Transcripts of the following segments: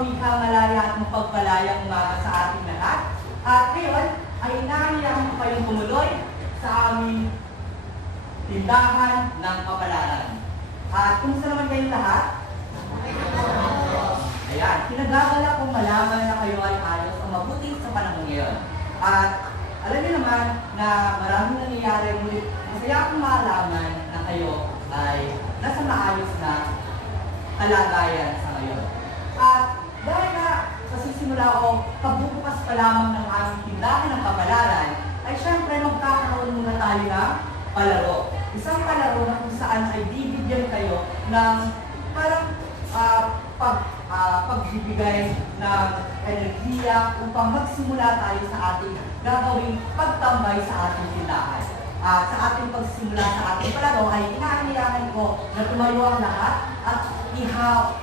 mapawihang malaya at mapagpalayang umaga sa ating lahat. At ngayon ay inaanyayahan ko kayong tumuloy sa aming tindahan ng kapalaran. At kumusta naman kayong lahat? Ayan, kinagagala kong malaman na kayo ay ayos o mabuti sa panahon ngayon. At alam niyo naman na maraming nangyayari, ngunit masaya akong malaman na kayo ay nasa maayos na kalagayan sa ngayon. At dahil nga sa sisimula ko, kabubukas pa lamang ng aming tindahan ng kapalaran, ay syempre magkakaroon muna tayo ng palaro. Isang palaro na kung saan ay bibigyan kayo ng parang pagbibigay ng enerhiya upang magsimula tayo sa ating gagawing pagtambay sa ating tindahan. Sa ating pagsimula sa ating palaro ay inaanyayahan ko na tumayo ang lahat at ihawi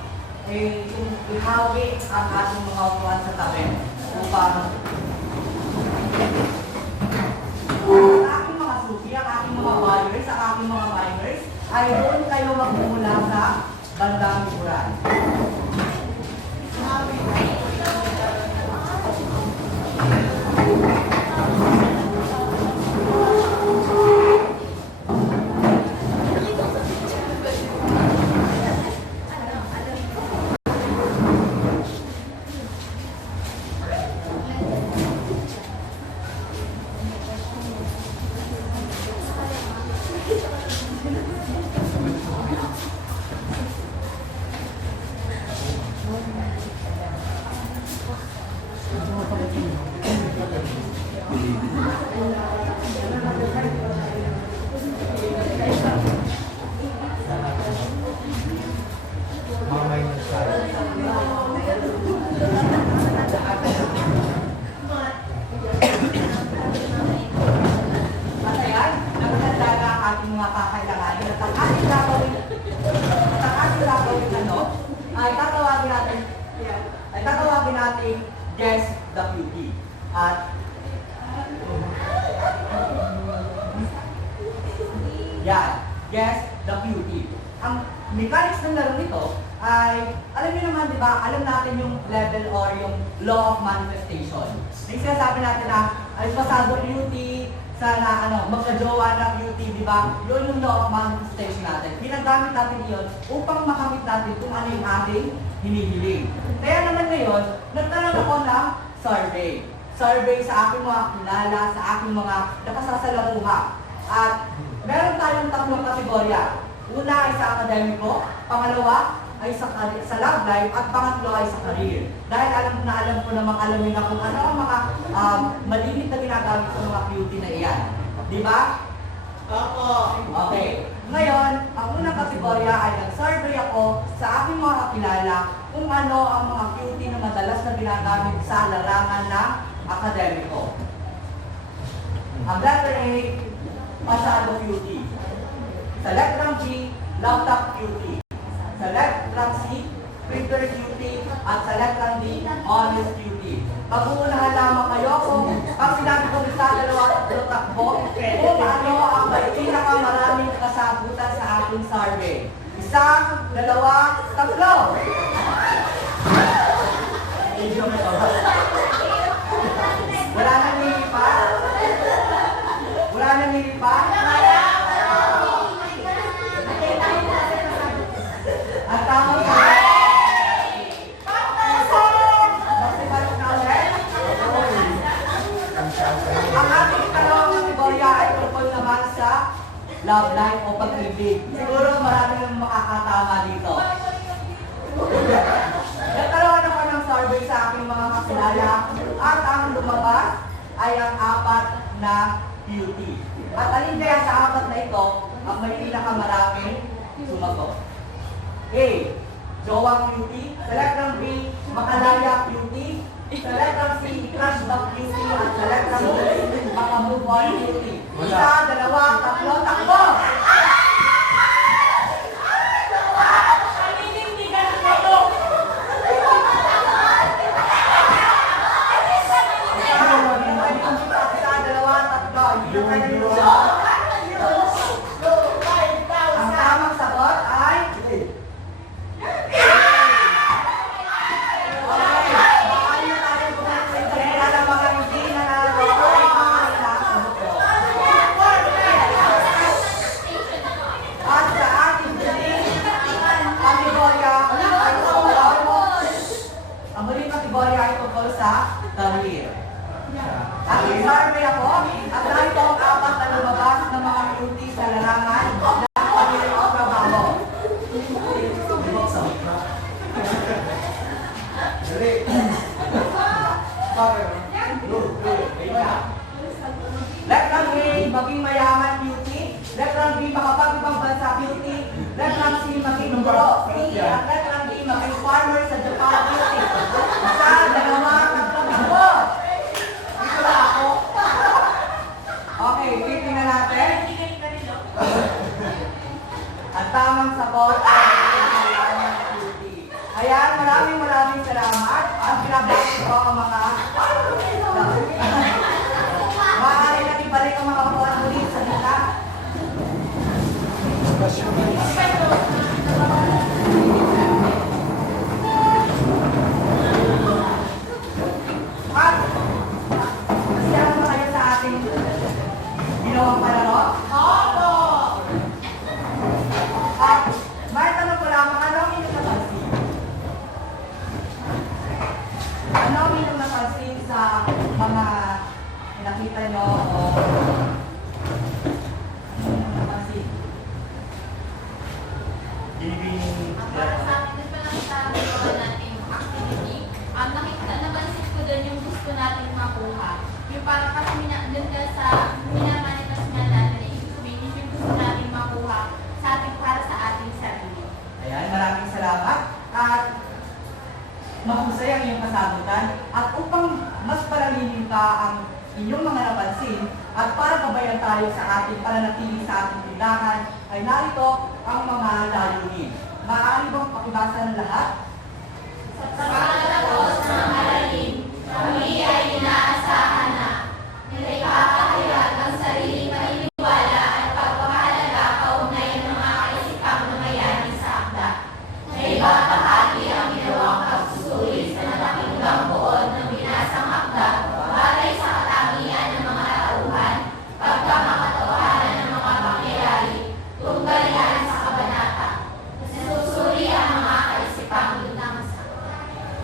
ang ating mga upuan sa tabi upang ang aking mga suki, ang aking mga buyers, ang aking mga miners ay doon kayo magmumula sa bandang likuran. Guess the beauty. At yan, guess the beauty. Ang mechanics ng laro nito ay, alam niyo naman, di ba, alam natin yung level or yung law of manifestation. Yung sinasabi natin na, ay pasado beauty, sana magkajowa na beauty, di ba? Yun yung law of manifestation natin. Ginagamit natin yun upang makamit natin kung ano yung ating hinihiling. Kaya naman ngayon, nagtanong ako ng survey. Survey sa aking mga kilala, sa aking mga nakasasalamuha. At meron tayong tatlong kategorya. Una ay sa akademiko, pangalawa ay sa love life, at pangatlo ay sa career. Dahil alam ko namang alamin na kung ano ang mga malimit na ginagamit sa mga beauty na iyan. Di ba? Opo. Okay. Ngayon, ang unang kategorya ay nag-survey ako sa aking mga kakilala kung ano ang mga beauty na madalas na ginagamit sa larangan ng akademiko. Ang letter A, pasado beauty. Sa letter B, laptop beauty. Sa letter C, printer beauty. At sa letter D, honest beauty. Pag-uunahan lamang kayo kung pag sinabi ko isa, dalawa, tatlo, takbo, kung ano ang pinakamaraming kasagutan sa ating survey. Isa, dalawa, tatlo. Wala nang nilipat? Wala nang nilipat? At tamang ka. Ang ating ikalawang kategorya ay tungkol naman sa love life o pag-ibig. Siguro marami nang makakatama dito. Nagkaroon ako ng survey sa aking mga kakilala at ang lumabas ay ang 4 na beauty. At alin kaya sa 4 na ito ang may pinakamaraming sumagot? A. Jowang beauty. Sa letter B, makalaya beauty. Sa letter C, crush back beauty. At sa letter D, makamove on beauty. Isa, dalawa, tatlo, takbo! Ang tamang sagot ay ay tungkol sa career. At i-survey ako at narito ang apat na lumabas ng mga beauty sa larangan ng panilang trabaho. Left lang A, maging mayaman beauty. Left lang B, makapag-ibang bansa beauty. Left lang C, maging guro beauty. At left lang D, maging farmer sa Japan beauty. Isa, dalawa, tatlo. Dito na ako. Okay, titingnan natin. Ang tamang sagot ay mayaman beauty. Ayan, maraming salamat. At pinabalik ko ang mga maaari na ibalik ang mga kapuan muli sa gita. At, nasiyahan ba kayo sa ating ginawang palaro? Opo! At, may tanong ko lamang, ano ang inyong napansin? Ano ang inyong napansin sa mga nakita nyo o napansin? Para sa akin, doon pa lang sa ginawa natin yung activity, napansin ko doon yung gusto natin makuha. Yung parang kasi doon ka sa minamanitas nga natin, ibig sabihin yung gusto natin makuha sa ating, para sa ating sarili. Ayan, maraming salamat. At mahusay ang iyong kasagutan. At upang mas palalimin pa ang inyong mga napansin at para gabayan tayo sa ating pananatili sa ating tindahan, ay narito ang mga layunin. Maaari bang pakibasa ng lahat? Sa pagtatapos ng aralin, kami ay inaasahan na naipapahayag ang sariling paniniwala at pagpapahalaga kaugnay ng mga kaisipang lumayani sa akda. Naipapahagi ang ginawang pagsusuri sa napakinggang buod ng binasang akda batay sa katangian ng mga tauhan, pagkamakatotohanan ng mga pangyayari, tunggalian sa kabanata. Nasusuri ang mga kaisipang lutang sa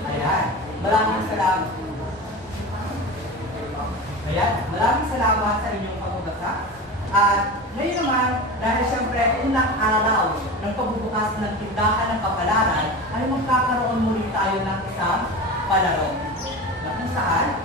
Ayan, maraming salamat. Ayan, maraming salamat sa inyong pagbabasa. At ngayon naman, dahil siyempre unang araw ng pagbubukas ng tindahan ng kapalaran, ay magkakaroon muli tayo ng isang palaro. Na kung saan,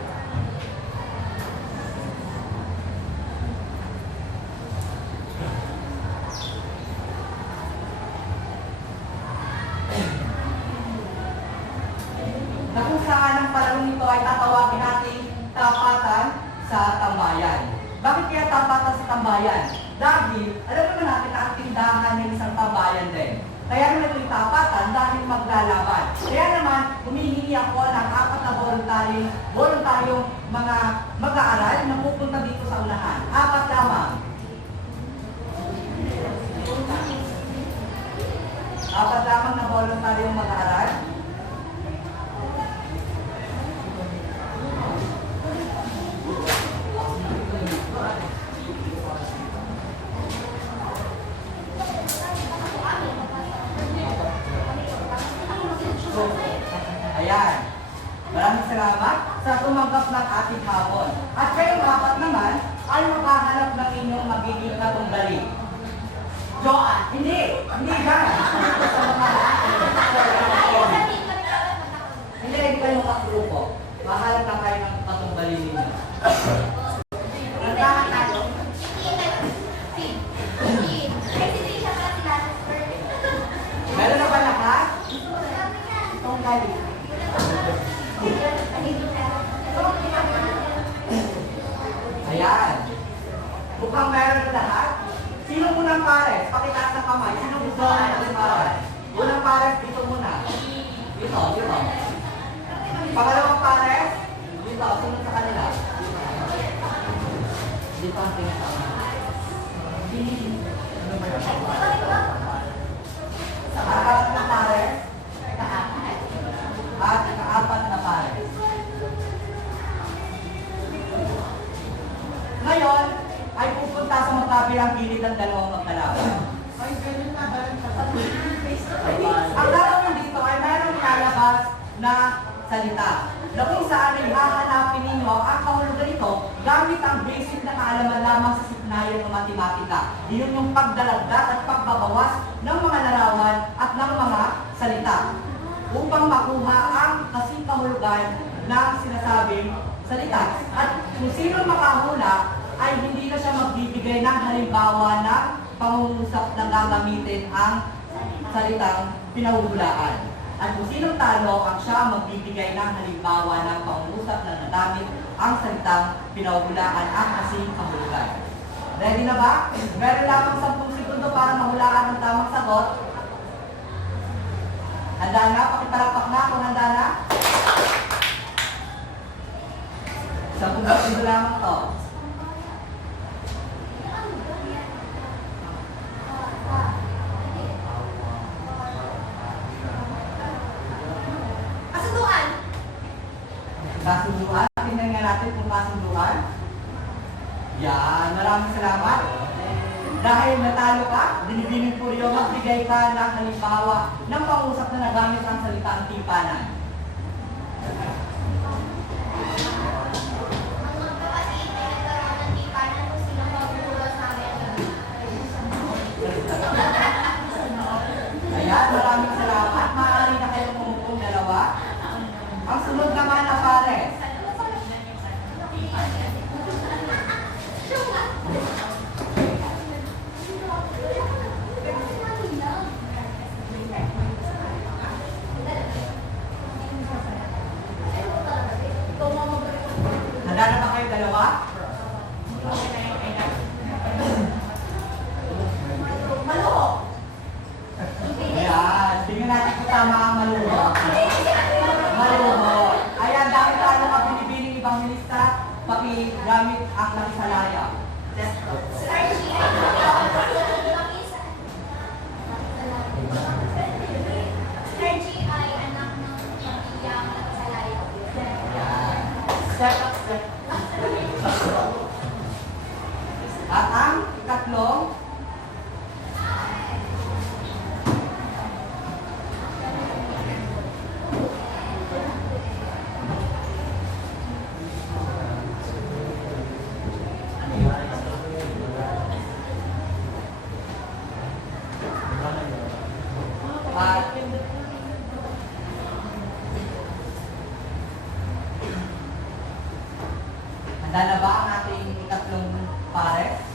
ang palarong ito ay tatawagin nating tapatan sa tambayan. Bakit kaya tapatan sa tambayan? Dahil, alam naman natin na ang tindahan ng isang tambayan din. Kaya naman ito'y tapatan dahil maglalaban. Kaya naman, humihingi ako ng apat na voluntaryong mga mag-aaral na pupunta dito sa unahan. Apat lamang. Apat lamang na voluntaryong mag-aaral. Ayan. Maraming salamat sa tumanggap ng ating hapon. At kayong apat naman ay makahanap ng inyong magiging katumbali. Joan, hindi ba? Hindi kayo makagrupo. Mahanap na kayo ng katumbali ninyo. Nagtahan tayo. Meron na ba lahat? Itong dali. Ayan. Mukhang meron na lahat. Sino unang pares? Pakitaas ng kamay. Sino gusto ng pares? Unang pares, dito muna. Dito. Pangalawang pares, dito. Sunod sa kanila. Dito ang tingin. Sa apat na pares. At kaapat na pares. Ngayon, ay pupunta sa magkabilang gilid ng dalawang magkalaban. Ay, ganun na ba? Ang gagawin dito ay mayroong lalabas na salita. na kung saan ay hahanapin ninyo ang kahulugan nito gamit ang basic na kaalaman lamang sa siknayan ng matematika. Iyon yung pagdalagdag at pagbabawas ng mga larawan at ng mga salita upang makuha ang kasing kahulugan ng sinasabing salita. At kung sino makahula ay hindi na siya magbibigay ng halimbawa ng pangungusap na gagamitin ang salitang pinahuhulaan. At kung sinong talo, ang siya magbibigay ng halimbawa ng pangungusap na nagamit ang salitang pinahuhulaan ang kasing kahulugan. Ready na ba? Meron lamang 10 segundo para mahulaan ang tamang sagot. Handa na? Pakipalakpak na kung handa na. 10 segundo lamang to. Kasunduan. Tingnan nga natin kung kasunduan. Yan. Maraming salamat. Dahil natalo ka, Binibining Puryo, magbigay ka ng halimbawa ng pangusap na nagamit ang salitang timpanan. Ayan, maraming salamat. Maaari na kayong pumupong dalawa. Ang sunod naman na pares. Handa na ba kayo dalawa? Ayan, tingnan natin kung tama ang maluho. Maluho. Ayan, dahil talo ka Binibining Evangelista, pakigamit ang nakisalaya. Let's go. At ang ikatlong handa na ba ang ating ikatlong pares?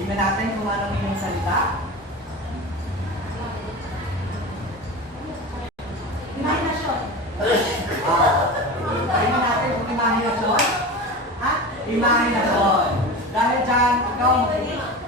Tingnan natin kung anong inyong salita. Imahinasyon. Tingnan natin kung imahinasyon. Ha? Imahinasyon. Dahil dyan, ikaw mag-inig.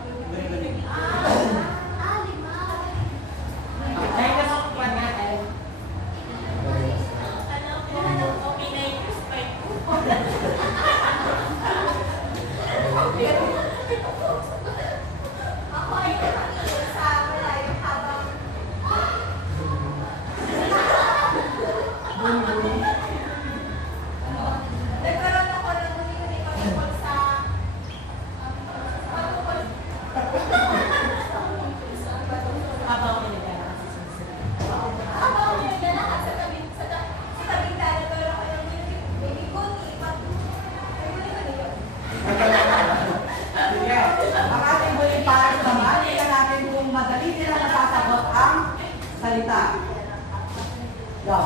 salita. Go.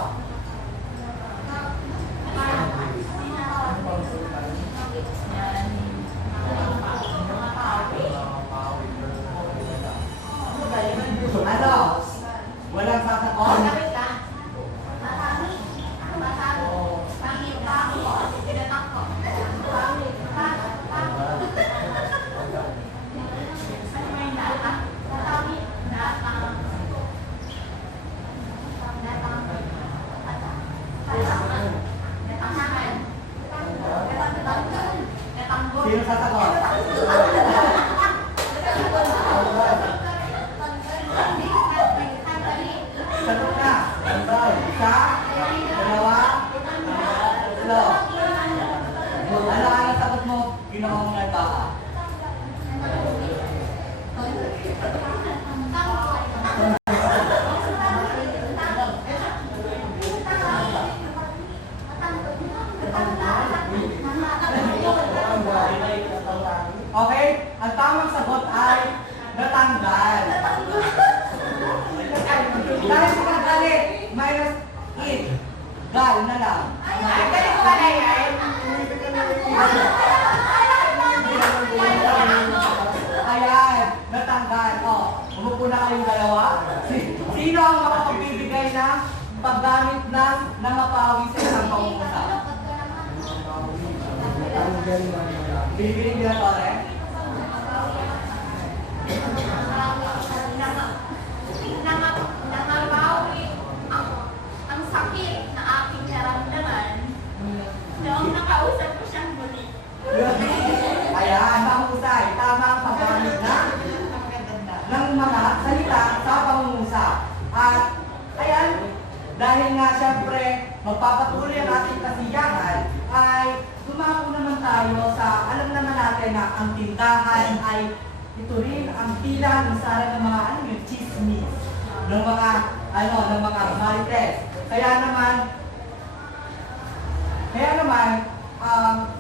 Ano? Walang sasagot? Sino sasagot? Sagot na. Isa, dalawa, tatlo. Ano ang sagot mo? Ginoong nagbaha. tamang sagot ay natanggal. Dahil sa kagalit, minus it. Gal na lang. Ay, galing ko pala yan. Ayan, natanggal. O, umupo na kayong dalawa. Sino ang makapagbibigay ng paggamit ng nangapawi sa isang pangungusap? Bibili nila Tore? Nangabawi ang sakit na aking naramdaman noong nakausap ko siyang muli. Ayan, mahusay. Tama ang paggamit ng mga salita sa pangungusap. At, ayan, dahil nga siyempre magpapatuloy ang ating kasiyahan, ay dumako naman tayo sa, alam naman natin na ang tindahan ay ito rin ang tila ng sara ng mga, chismis, ng mga marites. Kaya naman,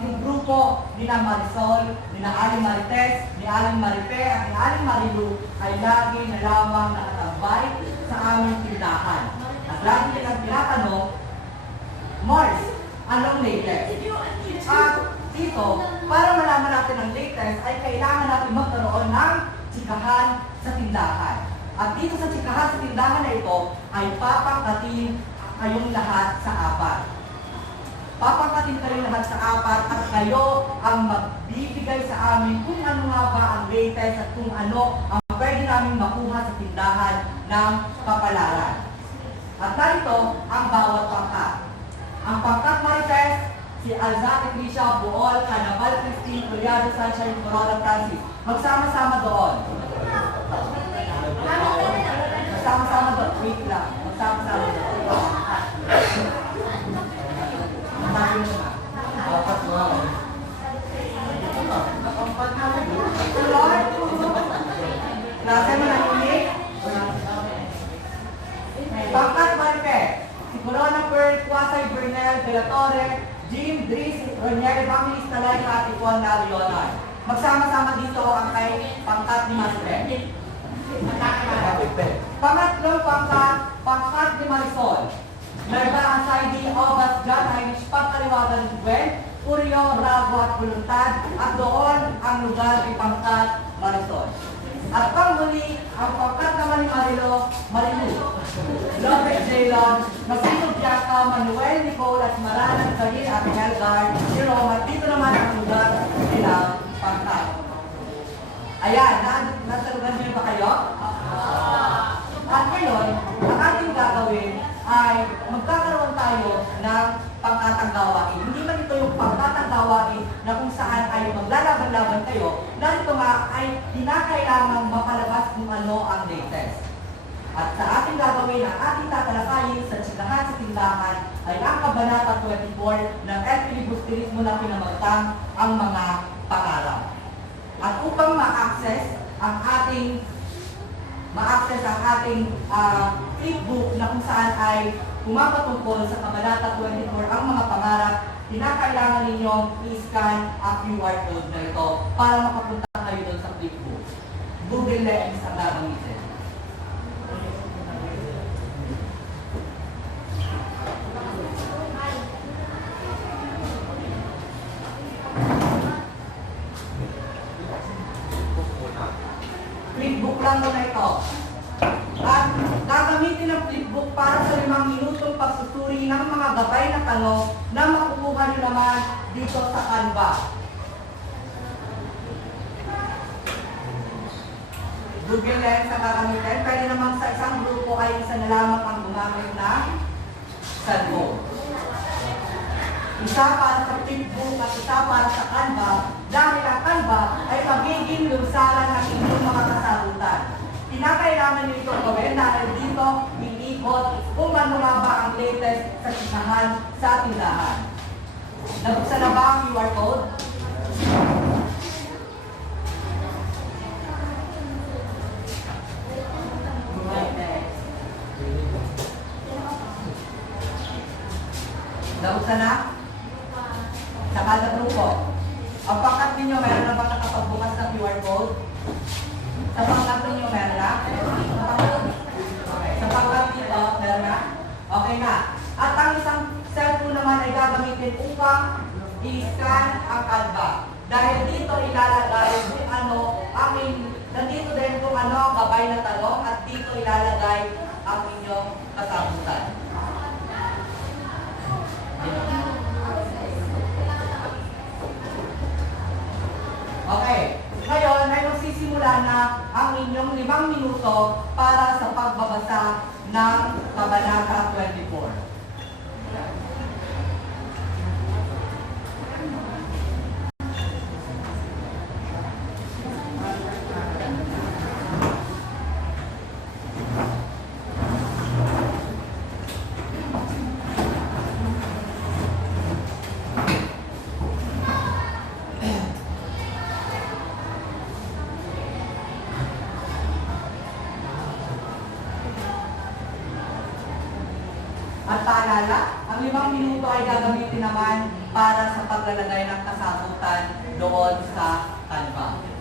yung grupo ni na Marisol, ni na Aling Marites, ni Aling Maripe, at ni Aling Marilu ay lagi na lamang nakatambay sa aming tindahan. At lagi nilang tinatanong, Mars, anong latest? At dito, para malaman natin ang latest, ay kailangan natin magkaroon ng tsikahan sa tindahan. At dito sa tsikahan sa tindahan na ito, ay papangkatin kayong lahat sa apat. Papangkatin kayong lahat sa apat at kayo ang magbibigay sa amin kung ano nga ba ang latest at kung ano ang pwede namin makuha sa tindahan ng kapalaran. At narito ang bawat pangkat. Ang pangkat Marites, si Alzate Trisha, Buol, Canaval Christine, Curiado Sunshine, Corona Francis. Magsama-sama doon. Magsama-sama doon. Wait lang. Magsama-sama doon. Masabi mo na. Dapat mo ako. Lord, klase mo na ulit. Pangkat Maripe, si Corona Pearl, Quasay Bernel, De La Torre, Jim, Dries, Ranier, Evangelista Laika, at Ikuan na Leonard. Magsama-sama dito ang kay pangkat ni Maripe. Pangatlong pangkat ni Marisol. Nerva Ansaidi, August, John Heinrich, Pagkaliwagan ni Gwen, Uryo, Rago at Buluntad, at doon ang lugar ni pangkat Marisol. At panghuli, ang pangkat naman ni Marilu, Lopez Jaylon, Masito Bianca, Manuel Nicole, at Maranan Zahir at Helgar, si Roma. Dito naman ang lugar nilang pangkat. Ayan, nasa lugar niyo ba kayo? At ngayon, ang ating gagawin ay magkakaroon tayo ng pangkatang gawain. Hindi man ito yung pangkatang gawain na kung saan ay maglalaban-laban kayo, narito nga ay kinakailangang mapalabas kung ano ang latest. At sa ating gagawin, ang ating tatalakayin sa tsikahan sa tindahan ay ang Kabanata 24 ng El Filibusterismo na pinamagatang ang mga pangarap. At upang ma-access ang ating flipbook na kung saan ay pumapatungkol sa Kabanata 24 ang mga pangarap, kinakailangan ninyong i-scan ang QR code na ito para makapunta kayo doon sa flipbook. Google Lens ang gagamitin. Flipbook lang muna ito. At gagamitin ang flipbook para sa 5 minutong pagsusuri ng mga gabay na tanong na makukuha nyo naman dito sa Canva. Google Lens ang gagamitin. Pwede naman sa isang grupo ay isa na lamang ang gumamit ng cellphone. Isa para sa flipbook at isa para sa Canva, dahil ang Canva ay magiging lungsaran ng inyong mga kasagutan. Kinakailangan nyo itong gawin dahil dito iikot kung ano nga ba ang latest sa tsikahan sa tindahan. Nabuksan na ba ang QR code? Nabuksan na? Sa kada grupo. Ang pangkat ninyo, meron na ba nakapagbukas ng QR code? Sa pangkat ninyo, meron na? Okay. Sa pangkat dito, meron na? Okay na. At ang isang cellphone naman ay gagamitin upang i-scan ang Canva. Dahil dito ilalagay kung ano nandito din kung ano ang gabay na tanong at dito ilalagay ang inyong kasagutan. Okay. Ngayon ay magsisimula na ang inyong 5 minuto para sa pagbabasa ng Kabanata 24. At paalala, ang 5 minuto ay gagamitin naman para sa paglalagay ng kasagutan doon sa Canva.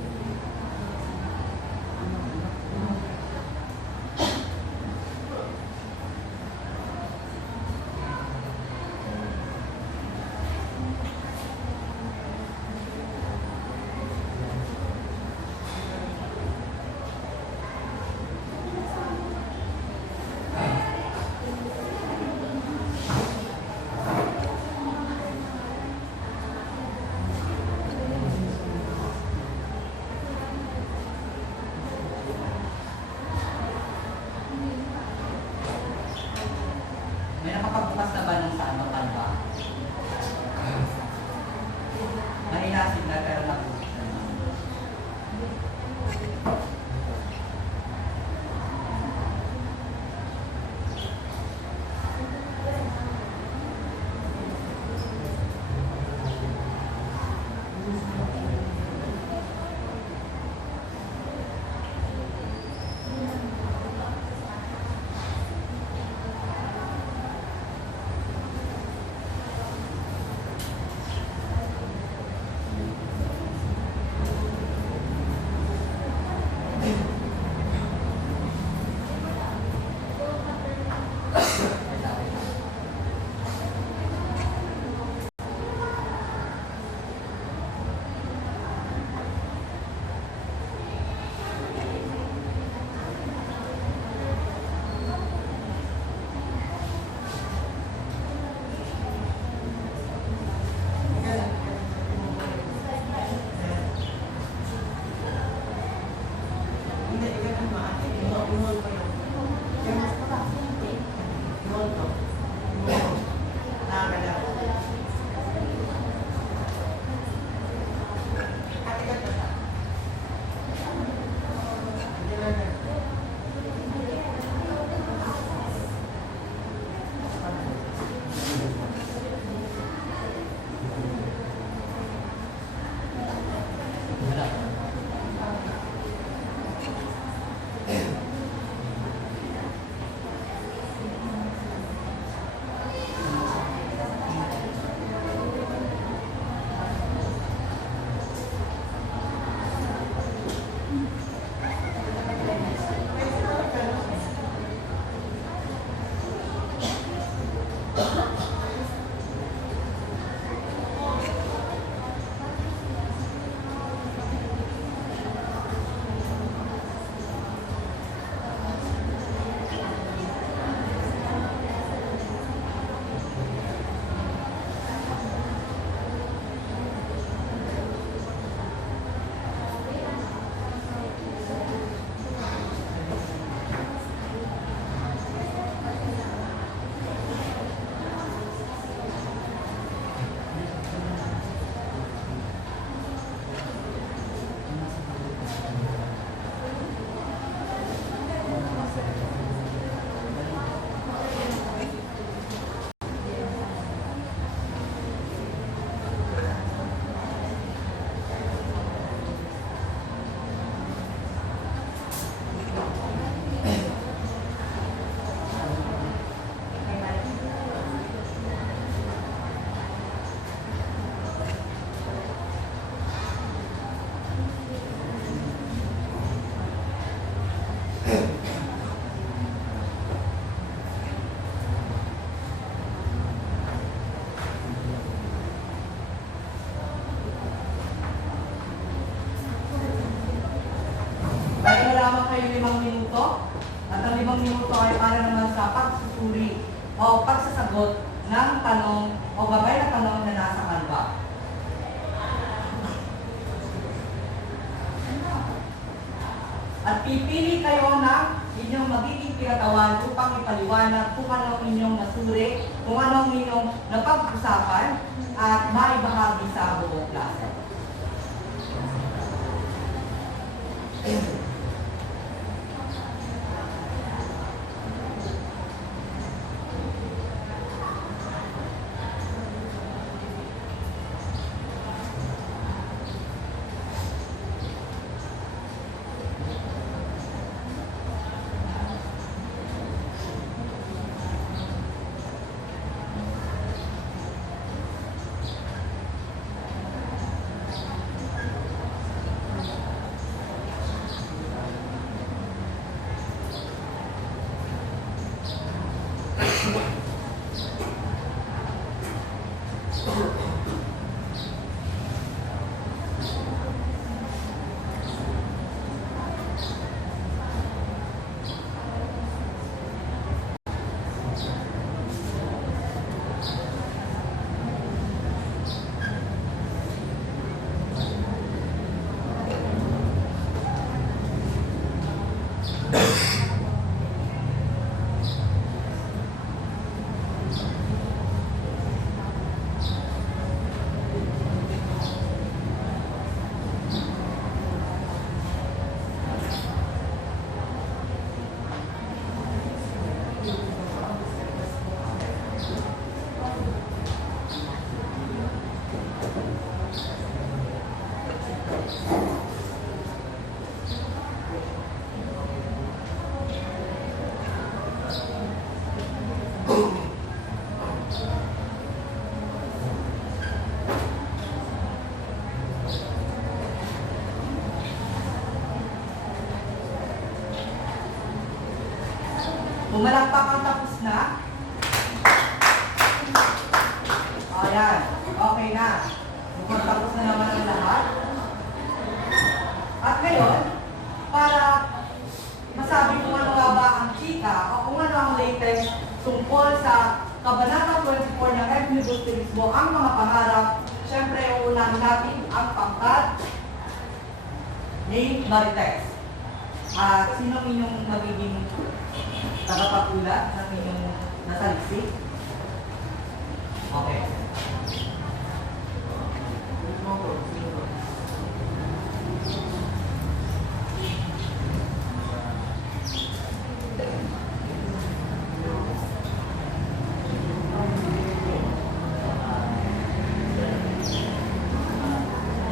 kayo 5 minuto. At ang 5 minuto ay para naman sa pagsusuri o pagsasagot ng tanong o gabay na tanong na nasa kanba. At pipili kayo ng inyong magiging pinatawan upang ipaliwanag kung anong inyong nasuri, kung anong inyong napag-usapan at maibahagi sa buong klase. Pumalakpak ang tapos na. O yan. Okay na. Mukhang tapos na naman ang lahat. At ngayon, para masabi kung ano nga ba ang chika o kung ano ang latest tungkol sa Kabanata 24 ng Ethnobustilismo, ang mga pangarap, syempre uunahin natin ang pangkat ni Marites. At sinong inyong magiging tagapag-ulat ng inyong nasaliksik? Okay.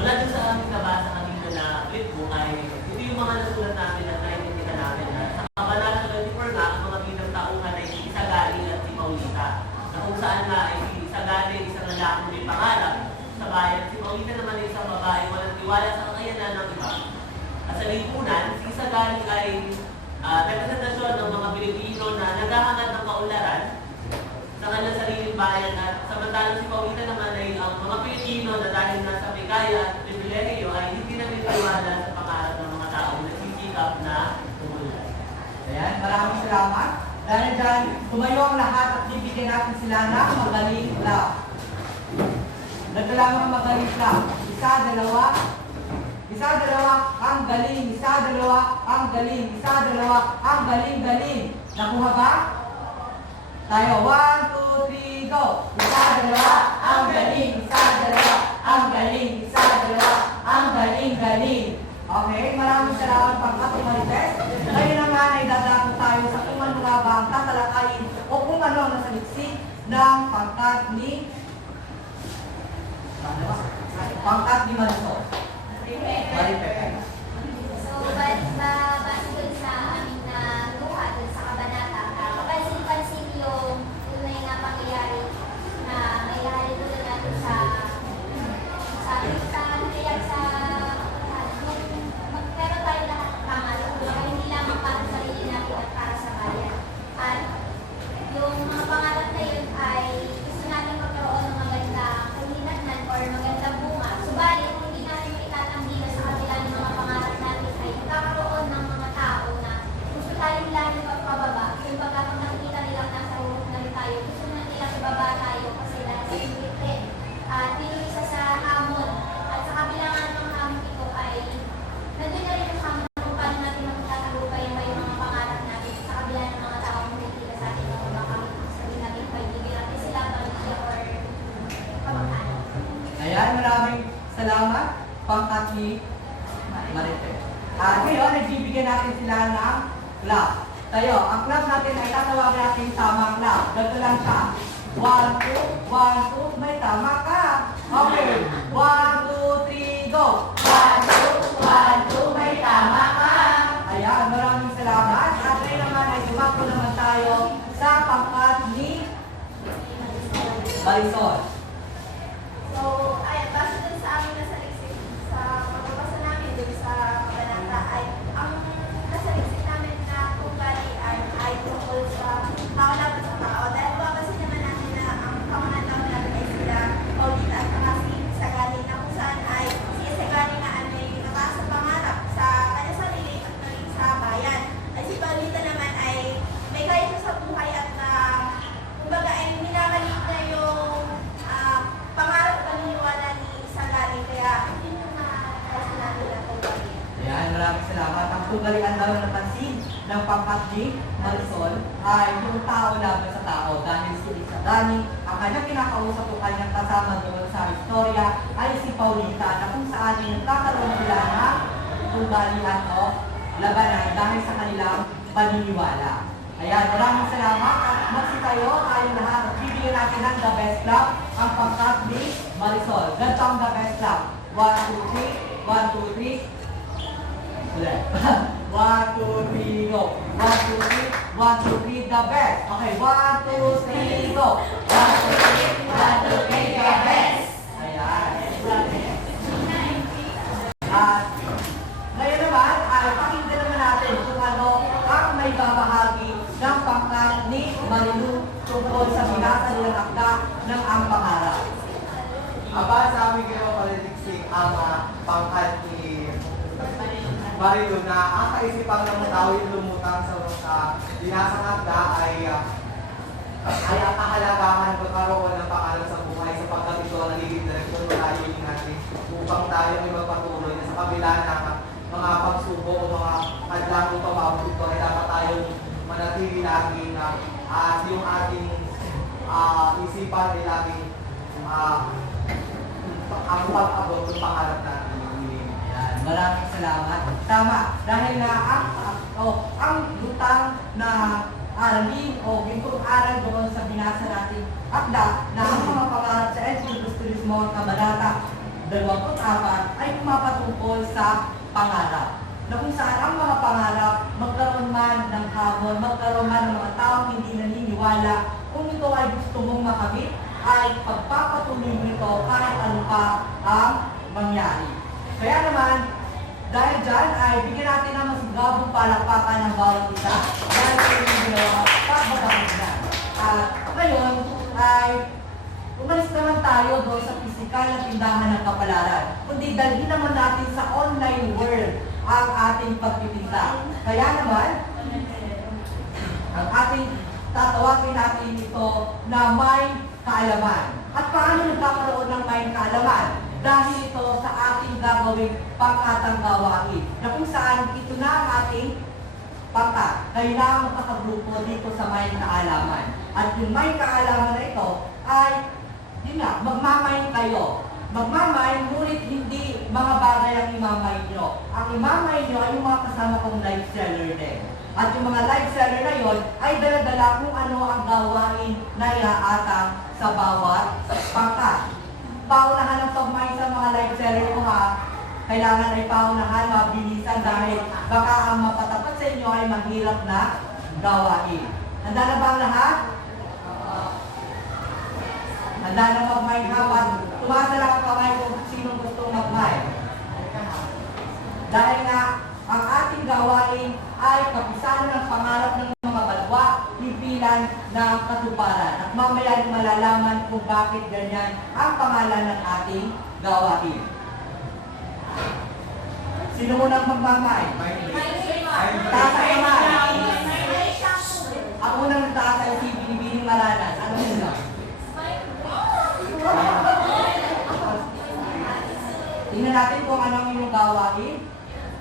Mula dun sa aming nabasa kanina na clip mo ay ito yung mga nasulat namin at naiintindihan namin na sa Kabanata 24 nga, ang mga bidang taungan ay si Isagaling at si Paulita. Na kung saan nga ay si Isagaling isang lalaking may pangarap sa bayan, si Paulita naman ay isang babae walang tiwala sa kakayanan ng iba. At sa lipunan, si Isagaling ay representasyon ng mga Pilipino na naghahangat ng kaunlaran sa kanyang sariling bayan at samantalang si Paulita naman ay ang mga Pilipino na dahil nasa may kaya at pribilehiyo ay hindi na nagtiwala sa pangarap ng mga tao na sisikap na tumulan. Ayan, maraming salamat. Dahil dyan, tumayo ang lahat at bibigyan natin sila ng magaling clap. Nagkalamang magaling clap. Isa, dalawa. Isa, dalawa. Ang galing. Isa, dalawa. Ang galing. Isa, dalawa. Ang galing, galing. Nakuha ba? Tayo. 1, 2, 3, go. Isa, dalawa. Ang galing. Isa, dalawa. Ang galing. Isa, dalawa. Ang galing, galing. Okay, maraming salamat pangkat Marites. Ngayon naman ay dadako tayo sa kung ano nga ba ang tatalakayin o kung ano ang nasaliksik ng pangkat ni Marisol. Maripepe. So, base dun sa aming nakuha dun sa kabanata, kapansin-pansin yung tunay na pangyayari na may halintulad natin sa meron tayo lahat tama kaya hindi lamang para sa sarili natin at para sa bayan. At yung mga pangarap na yun ay gusto natin magkaroon ng magandang kahinatnan or magandang bunga. Subalit, hindi natin maitatanggi na sa kabila ng mga pangarap natin ay nagkakaroon ng mga maraming salamat, pangkat ni Marites. Ngayon, nagbibigyan natin sila ng clap. Tayo, ang clap natin ay tatawagin natin tamang clap. Ganito lang siya. 1, 2, 1, 2, may tama ka. Okay, 1, 2, 3, go. 1, 2, 1, 2, may tama ka. Ayan, maraming salamat. At ngayon naman ay tumakbo naman tayo sa pangkat ni Marisol. So, ay, base dun sa aming nasaliksik, sa pagbabasa namin dun sa kabanata, ay ang nasaliksik namin na tunggalian ay tungkol sa tao laban sa tao. Dahil babasin naman natin na ang panganalaman natin ay sila Paulita at saka si Isagani, na kung saan ay si Isagani nga ay nataas sa pangarap sa kanya sarili at naging sa bayan. Ay si Paulita naman ay may kaya siya sa buhay at kumbaga ay minamaliit na yung pangarap at paniniwala ni Isagani, kaya yun yung nakakasa natin na tunggalian. Ayan, maraming salamat. Ang tunggalian daw na napansin ng pangkat ni Marisol ay yung tao laban sa tao. Dahil si Isagani, ang kanyang kinakausap o kanyang kasama doon sa istorya ay si Paulita, na kung saan ay nagkakaroon sila ng tunggalian o labanan dahil sa kanilang paniniwala. Ayan, maraming salamat at magsitayo tayong lahat at bibigyan natin ng the best clap ang pangkat ni Marisol. Ganito ang the best clap. 1, 2, 3, 1, 2, 3. Ulit. 1, 2, 3, go. 1, 2, 3, 1, 2, 3, the best. Okay, 1, 2, 3, go. 1, 2, 3, 1, 2, 3, the best. Ayan. At ngayon naman, ay pakinggan naman natin kung ano ang may babahagi ng pangkat ni Marilu tungkol sa binasa nilang akda ng ang pangarap. Aba sa aming ginawa politics ang pangkat ni Marilu na ang kaisipan ng tao yung lumutang sa binasang akda ay ang kahalagahan magkaroon ng pangalan sa buhay sapagkat ito ang nagiging direksyon ng layunin natin upang tayo ay magpatuloy na sa kabila ng mga pagsubok o mga hadlang upang maabot ito ay dapat tayong manatili laging at yung ating isipan ay laging ang pag-abot ng pangarap natin. Ayan, maraming salamat. Tama, dahil na ang lutang na aralin o gintong aral doon sa binasa natin akda na ang mga pangarap sa Encyclopedia Turismo Kabanata 24 ay pumapatungkol sa pangarap. Na kung saan ang mga pangarap, magkaroon man ng hamon, magkaroon man ng mga taong hindi naniniwala, kung ito ay gusto mong makamit, ay pagpapatuloy mo ito kahit ano pa ang mangyari. Kaya naman, dahil dyan ay bigyan natin ng mas gabong palakpakan ng bawat isa dahil sa inyong ginawa pagbagamit na. At ngayon ay umalis naman tayo doon sa pisikal na tindahan ng kapalaran. Kundi dalhin naman natin sa online world ang ating pagtitinda. Kaya naman, ang ating tatawagin natin ito na may kaalaman. At paano nagkakaroon ng may kaalaman? Dahil ito sa ating gagawing pangkatang gawain. Na kung saan ito na ang ating pangkat. Kailangan makakagrupo dito sa may kaalaman. At yung may kaalaman na ito ay yun nga, magmamain kayo. Magmamain, ngunit hindi mga bagay ang imamain nyo. Ang imamain nyo ay yung mga kasama kong live seller din. At yung mga live seller na yon ay dala-dala kung ano ang gawain na iaatang sa bawat pangkat. Paunahan ang pagmain sa mga live seller ko ha. Kailangan ay paunahan, mabilisan dahil baka ang mapatapat sa inyo ay mahirap na gawain. Handa na ba ang lahat? Handa na mag-mine hapat. Tumasa lang ang kamay kung sinong gustong mag-mine. Dahil nga, ang ating gawain ay kapisahan ng pangarap ng mga balwa, himpilan ng katuparan. At mamaya ay malalaman kung bakit ganyan ang pangalan ng ating gawain. Sino munang mag-mine? Taas ang kamay. Ang unang taas ay si Binibining Malanas. Ano muna? Tingnan natin kung anong inyong gawain.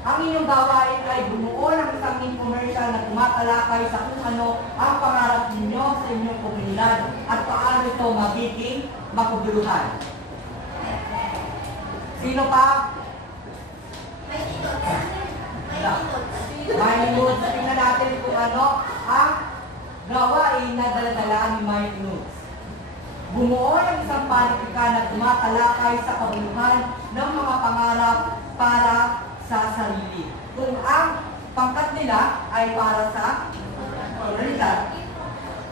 Ang inyong gawain ay bumuo ng isang infomercial na tumatalakay sa kung ano ang pangarap ninyo sa inyong komunidad at paano ito magiging makabuluhan. Sino pa? May tito. May tito. Mike Noods. Tingnan natin kung ano ang gawain na dala-dala ni Mike Noods. Bumuo ng isang panikika na tumatalakay sa kabuluhan ng mga pangarap para sa sarili. Kung ang pangkat nila ay para sa realidad,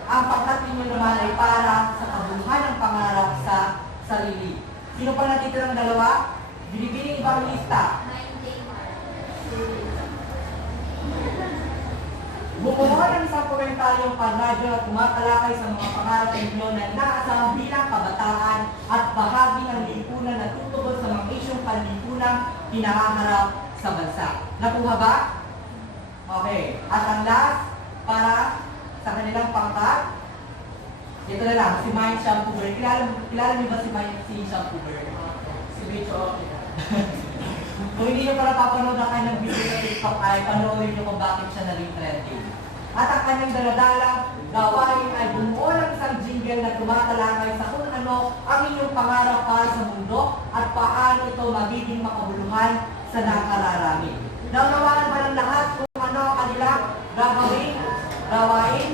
ang pangkat ninyo naman ay para sa kabuluhan ng pangarap sa sarili. Sino pa natitirang dalawa? Binibining Evangelista. Bumuo ng isang komentaryong panradyo at tumatalakay sa mga pangarap ninyo na inaasahang bilang kabataan at bahagi ng lipunan na tutugon sa mga isyong panlipunang hinaharap sa bansa. Nakuha ba? Okay. At ang last, para sa kanilang pangkat, ito na lang, si Mike Shampoover. Kilala niyo ba si Shampoover? Si Bicho. Kung hindi nyo pala papanood ang kanyang video sa TikTok ay panoorin nyo kung bakit siya naging trending. At ang kanyang daladalang gawain ay bumuo ng isang jingle na tumatalakay sa kung ano ang inyong pangarap para sa mundo at paano ito magiging makabuluhan sa nakararami. Naunawanan ba ng lahat kung ano ang kanilang gagawin? Gawain?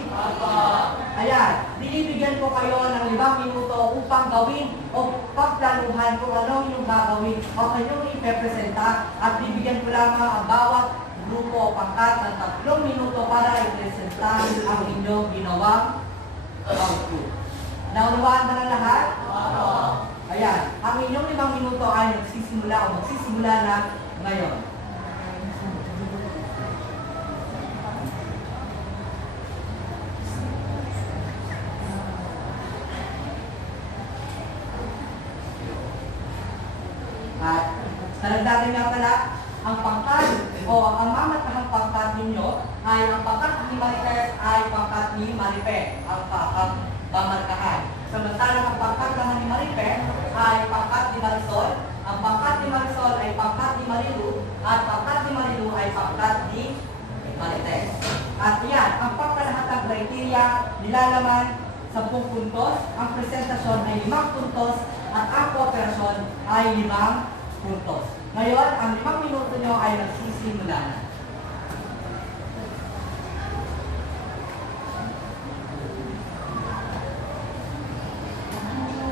Ayan, binibigyan ko kayo ng 5 minuto upang gawin o pagplanuhan kung ano yung gagawin o kanyong ipepresenta at bibigyan ko lamang ang bawat grupo o pangkat ng 3 minuto para ipresenta ang inyong ginawang output. Naunawaan ba ng lahat? Ayan, ang inyong 5 minuto ay magsisimula na ngayon. At karagdagan nga pala, ang pangkat o ang mamatahang pangkat ninyo ay ang pangkat ni Marites ay pangkat ni Maripe, ang pamarkahan. Samantalang ang pangkat naman ni Maripe ay pangkat ni Marisol, ang pangkat ni Marisol ay pangkat ni Marilu, at pangkat ni Marilu ay pangkat ni Marites. At yan, ang pangkalahatang kriteria nilalaman 10 puntos, ang presentasyon ay 5 puntos, at ang kooperasyon ay 5 puntos. Ngayon, ang 5 minuto nyo ay nagsisimula na.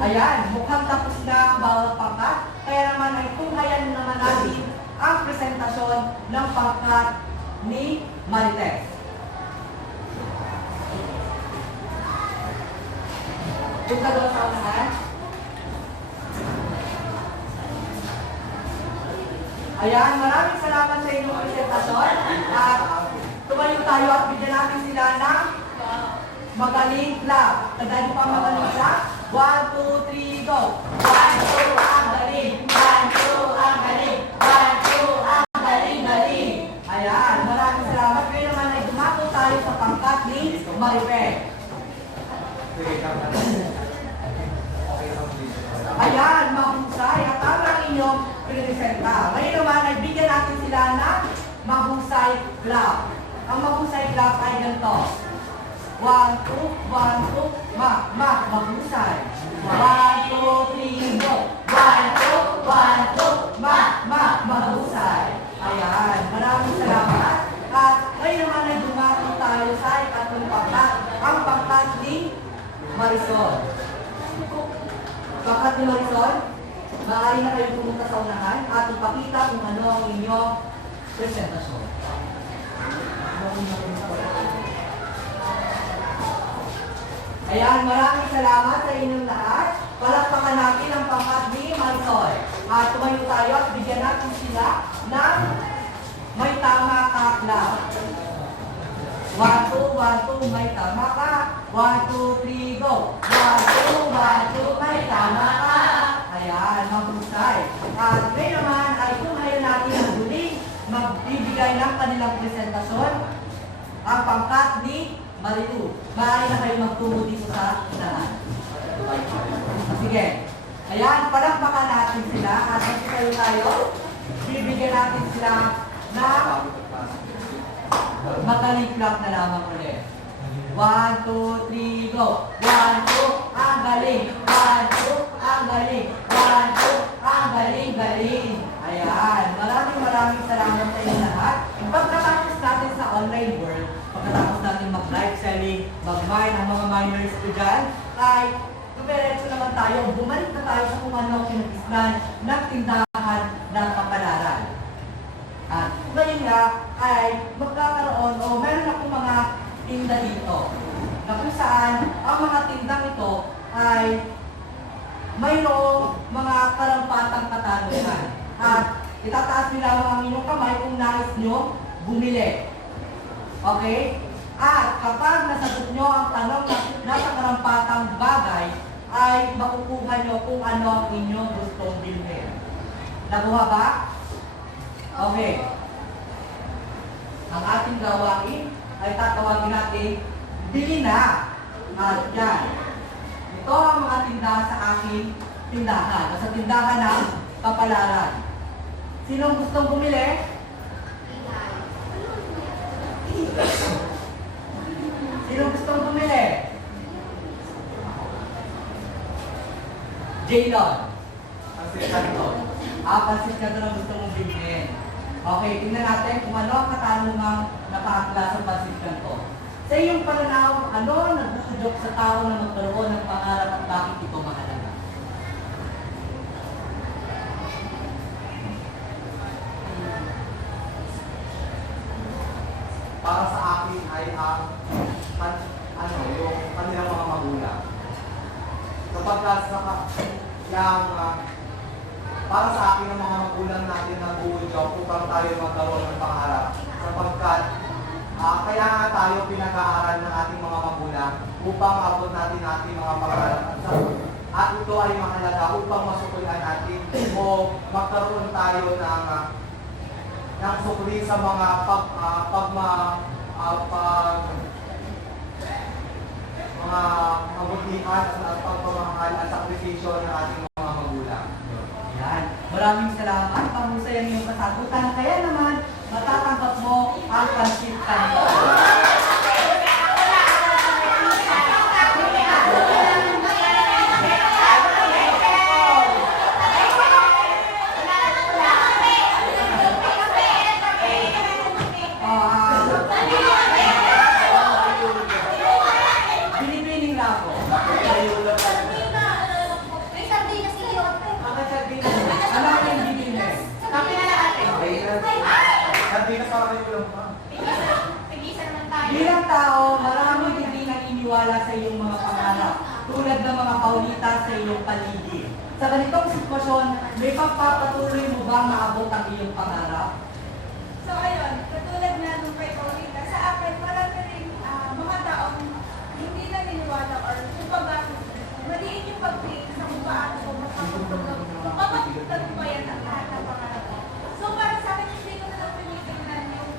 Ayan, mukhang tapos na ang bawat pangkat. Kaya naman ay tunghayan naman natin ang presentasyon ng pangkat ni Marites. Punta doon sa unahan. Ayan, maraming salamat sa inyong presentasyon. At tumayo tayo at bigyan natin sila ng magaling clap. Tandaan niyo pa magaling clap. 1, 2, 3, go! 1, 2, ang galing! 1, 2, ang galing! 1, 2, ang galing, galing! Ayan, maraming salamat. Ngayon naman ay dumato tayo sa pangkat ni Maripe. Ayan, mahusay. At ang inyong presenta. Ngayon naman ay bigyan natin sila ng mahusay clap. Ang mahusay clap ay ganito. 1, 2, 1, 2, mahusay. 1, 2, 3, go. 1, 2, 1, 2, mahusay. Ayan, maraming salamat. At ngayon naman ay dumato tayo sa ikatlong pangkat. Ang pangkat ni Marisol. Pangkat ni Marisol, maaari na kayo pumunta sa unahan at ipakita kung ano ang inyong presentasyon. Ayan, maraming salamat sa inyong lahat. Palakpakan natin ang pangkat ni Marisol. At tumayo tayo at bigyan natin sila ng may tama ka clap. 1, 2, 1, 2, may tama ka. 1, 2, 3, go. 1, 2, 1, 2, may tama ka. Ayan, mahusay. At ngayon naman ay tunghayan natin ang huling magbibigay ng kanilang presentasyon. Ang pangkat ni Marilu. Maaari na kayo magtungo dito sa unahan. Sige. Ayan, palakpakan natin sila. At magsasayo tayo. Bibigyan natin sila ng magaling clap na lamang ulit. 1, 2, 3, go! 1, 2, ang galing! 1, 2, ang galing! 1, 2, ang galing, galing! Charlene. Ayan. Maraming salamat sa inyo lahat. Pagkatapos natin sa online world, pagkatapos natin mag-live selling, mag-mine, ang mga miners ko dyan, ay dumiretso naman tayo, bumalik na tayo sa kung ano ang kinagisnan ng tindahan ng kapalaran. At ngayon nga ay magkakaroon o meron akong mga tinda dito na kung saan ang mga tindang ito ay mayroong mga karampatang katanungan. At itataas nila ang inyong kamay kung nais nyo bumili. Okay? At kapag nasagot nyo ang tanong na nasa karampatang bagay, ay makukuha nyo kung ano ang inyong gustong bilhin. Nakuha ba? Okay. Ang ating gawain ay tatawagin natin bili na. At yan. Ito ang mga tindahan sa aking tindahan. Sa tindahan ng kapalaran. Sinong gustong bumili? Sinong gustong bumili? Jaylon. Pansit Canton. Pansit ka doon ang gusto mong bilhin. Okay, tingnan natin kung ano ang katanungang nakaakla sa pansit kanto. Sa iyong pananaw, ano ang nag-uudok sa tao na magkaroon ng pangarap at bakit ito mahalaga? Para sa akin ay yung kanilang mga magulang. Kapag para sa akin ang mga magulang natin nag-uudok upang tayo magkaroon ng pangarap. Sapagkat kaya nga tayo pinag-aaral ng ating mga magulang upang maabot natin ating mga pangarap. At ito ay mahalaga upang masukulan natin o magkaroon tayo ng sukli sa mga mga kabutihan at pagmamahal at sakripisyo ng ating mga magulang. Yan. Maraming salamat. Pahusay ang iyong kasagutan. Kaya naman, matatanggap mo ang pansit kanto. Binibining na ako. Ano ang yung bibili? Sardinas para kayo lang pa. Bilang tao, maraming hindi naniniwala sa iyong mga pangarap, tulad ng mga kaulita sa iyong paligid. Sa ganitong sitwasyon, may pagpapatuloy mo bang maabot ang iyong pangarap? So ayun, katulad na nung kay Paulita, sa akin marami rin mga taong hindi naniniwala or kumbaga maliit yung pag-think sa kung paano ko mapapagtagumpayan ang lahat ng pangarap ko. So para sa akin, hindi ko na lang tinitignan yung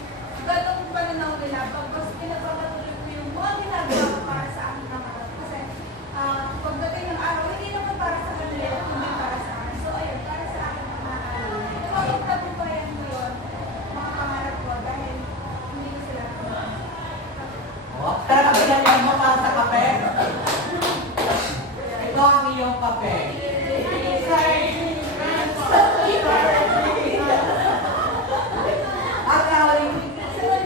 ganong pananaw nila pagkos pinagpapatuloy ko yung mga ginagawa ko para sa aking pangarap. Kasi pagdating ng araw, hindi naman para sa kanila, hindi para sa akin. So ayun, para sa akin mapapagtagumpayan ko yun, mga pangarap ko dahil hindi ko sila Tara, pinalihan mo para sa kape. Ito ang iyong kape. At ang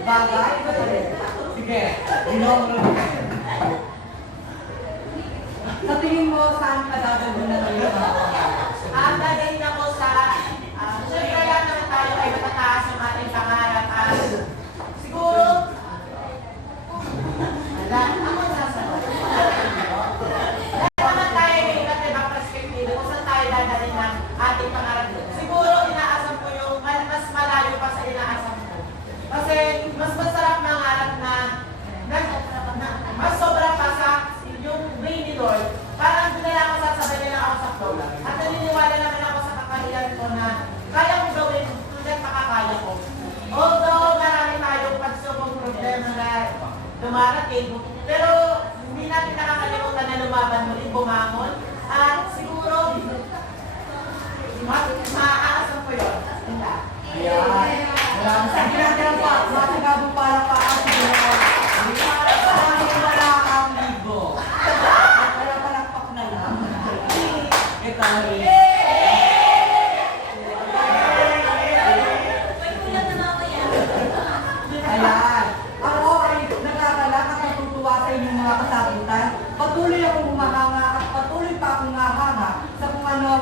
bagay, sige, inom mo. Sa tingin mo, saan ka dadalhin na iyong mga pangarap? Dadalhin ako sa, syempre lahat naman tayo ay matataas ng ating pangarap at siguro, lahat naman tayo may iba't ibang perspektibo kung saan tayo dadalhin ng ating pangarap. Siguro, inaasam ko yung mas malayo pa sa inaasam ko. Kasi, mas masarap mangarap na mas sobra pa sa yung way ni Lord. Parang doon na lang ako sasabay na lang ako sa flow. At naniniwala naman ako sa kakayahan ko na kaya ko gawin tulad makakaya ko. Although marami tayong pagsubong problema na dumarating, pero hindi natin nakakalimutan na lumaban muli, bumangon. At siguro, maaasam ko yun. Ayan. Maraming sa ginagawa pa. Masigabong para pa ang siguro. Maraming wala ang libo. Kaya palakpak na lang. Ito rin.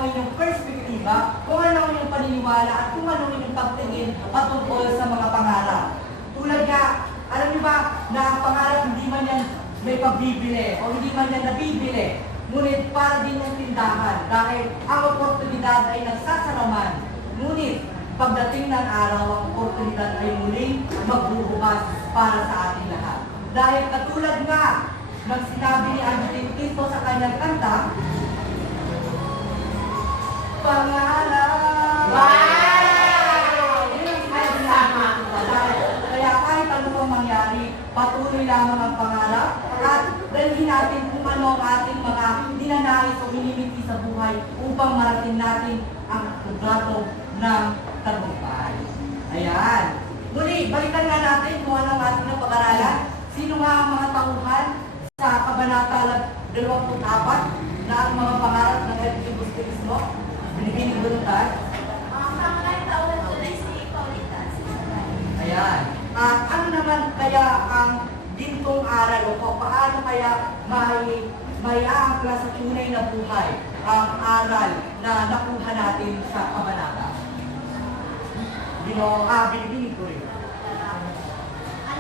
ang inyong perspektiba, kung ano ang inyong paniniwala, at kung ano ang inyong pagtingin patungkol sa mga pangarap. Tulad nga, alam niyo ba na ang pangarap hindi man yan may pagbibili o hindi man yan nabibili, ngunit para din yung tindahan dahil ang oportunidad ay nagsasaraman. Ngunit pagdating ng araw, ang oportunidad ay muling magbubukas para sa ating lahat. Dahil katulad nga ng sinabi ni Angeline Quinto sa kanyang kanta, pangarap. Wow! Yun ang sinabi niya. Kaya kahit ano pang mangyari, patuloy lamang ang pangarap at dalhin natin kung ano ang ating mga dinanais o minimiti sa buhay upang marating natin ang pagbato ng tagumpay. Ayan. Muli, balikan nga natin kung ano ang ating napag-aralan. Sino nga ang mga tauhan sa Kabanata 24 na ang mga pangarap ng Epibusterismo? Binibini Voluntad. Pangalan tunay si Paulita. Ayan. At ano naman kaya ang gintong aral o paano kaya may aangkla sa tunay na buhay ang aral na nakuha natin sa Kabanata? Binibini ko rin.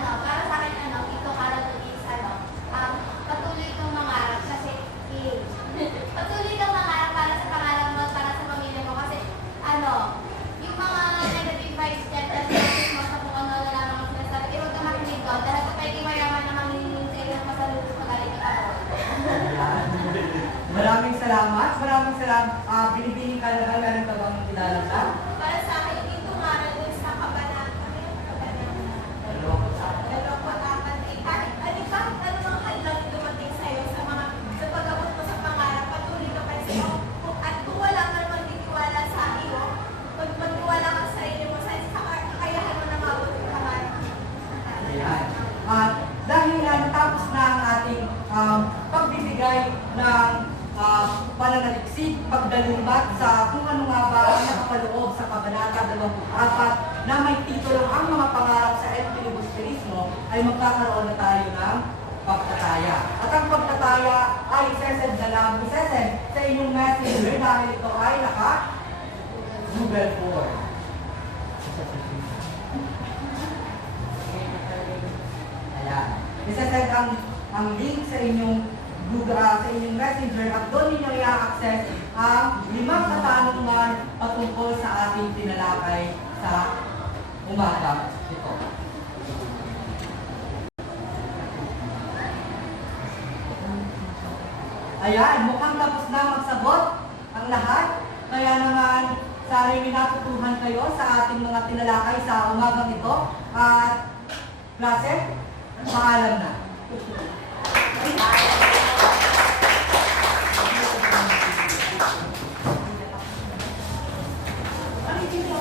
Para sa akin, ito karoon is, patuloy kang mangarap kasi, patuloy kang mangarap para sa pangarap mo, para sa pamilya mo kasi, yung mga negative vibes dyan, at mo sa kung ano na lang ang sinasabi, huwag ka makinig doon, dahil kung kayo mayaman na manginginig sa iyo, masalubos magaling ka pa. Maraming salamat. Binibini ka na ba? Meron ka bang nilalagay? Para sa akin, ito ngaral dun sa kabanata. Kahit anumang hadlang dumating sa'yo sa pag-abot mo sa pangarap, patuloy ka pa rin sa'yo. At kung wala ka naman titiwala sa iyo, magtiwala ka sa sarili mo, sa kakayahan mo na mabot yung pangarap. Ayan. At dahil na natapos na ang ating pagbibigay ng pananaliksik, pagdalumbat sa kung ano nga ba ang nakapaloob sa Kabanata 24 na may titulo ang mga pangarap sa Epibusterismo, ay magkakaroon na tayo ng pagtataya. At ang pagtataya ay isesend sa inyong messenger dahil ito ay naka-Google Form. Ayan. Isesend ang link sa inyong Google, sa inyong messenger at doon ninyo i-access ang 5 katanungan patungkol sa ating tinalakay sa umaga ito. Ayan, mukhang tapos na magsagot ang lahat. Kaya naman, sana may natutuhan kayo sa ating mga tinalakay sa umagang ito. At klase, paalam na. Ang hindi ko